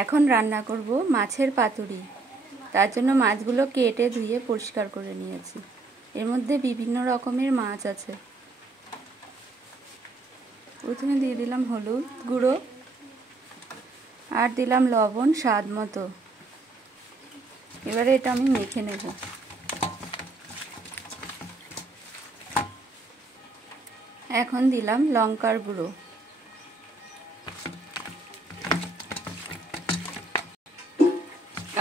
এখন রান্না করব মাছের পাতুরি। তার জন্য মাছগুলো কেটে ধুয়ে পরিষ্কার করে নিয়েছি। এর মধ্যে বিভিন্ন রকমের মাছ আছে। প্রথমে দিয়ে দিলাম হলুদ গুঁড়ো, আর দিলাম লবণ স্বাদ মতো। এবারে এটা আমি মেখে নেব। এখন দিলাম লঙ্কার গুঁড়ো,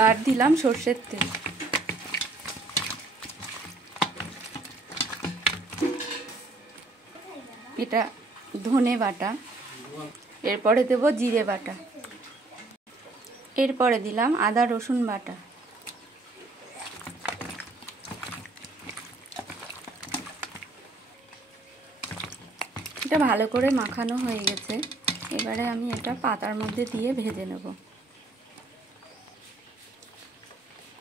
আর দিলাম সর্ষের তেল। এটা ধনে বাটা। এরপরে দেব জিরে বাটা। এরপরে দিলাম আদা রসুন বাটা। এটা ভালো করে মাখানো হয়ে গেছে। এবারে আমি এটা পাতার মধ্যে দিয়ে ভেজে নেব।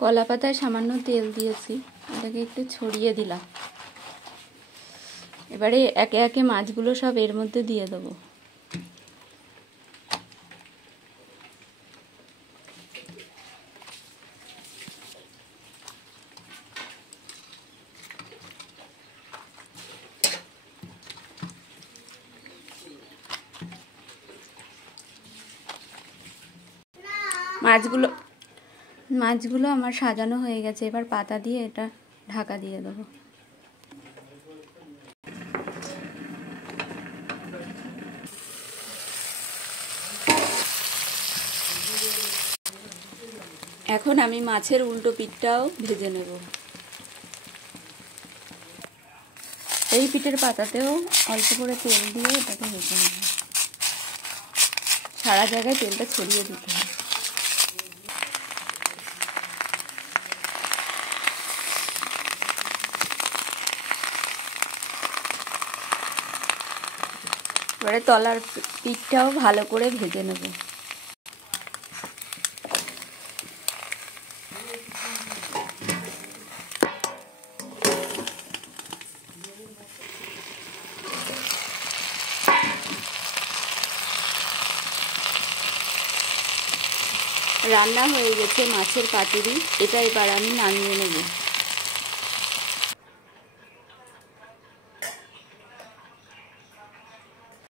কলা পাতায় সামান্য তেল দিয়েছি, এটাকে একটু ছড়িয়ে দিলাম। এবারে একে একে মাছগুলো সব এর মধ্যে দিয়ে দেবো। মাছগুলো আমার সাজানো হয়ে গেছে। এবার পাতা দিয়ে এটা ঢাকা দিয়ে দেবো। এখন আমি মাছের উল্টো পিঠটাও ভেজে নেব। এই পিঠের পাতাতেও অল্প করে তেল দিয়ে এটাকে ভেজে নেব। সারা জায়গায় তেলটা ছড়িয়ে দিতে হবে। এবারে তলার পিঠটাও ভালো করে ভেজে নেব। রান্না হয়ে গেছে মাছের পাতুরি। এটা এবার আমি নামিয়ে নেব।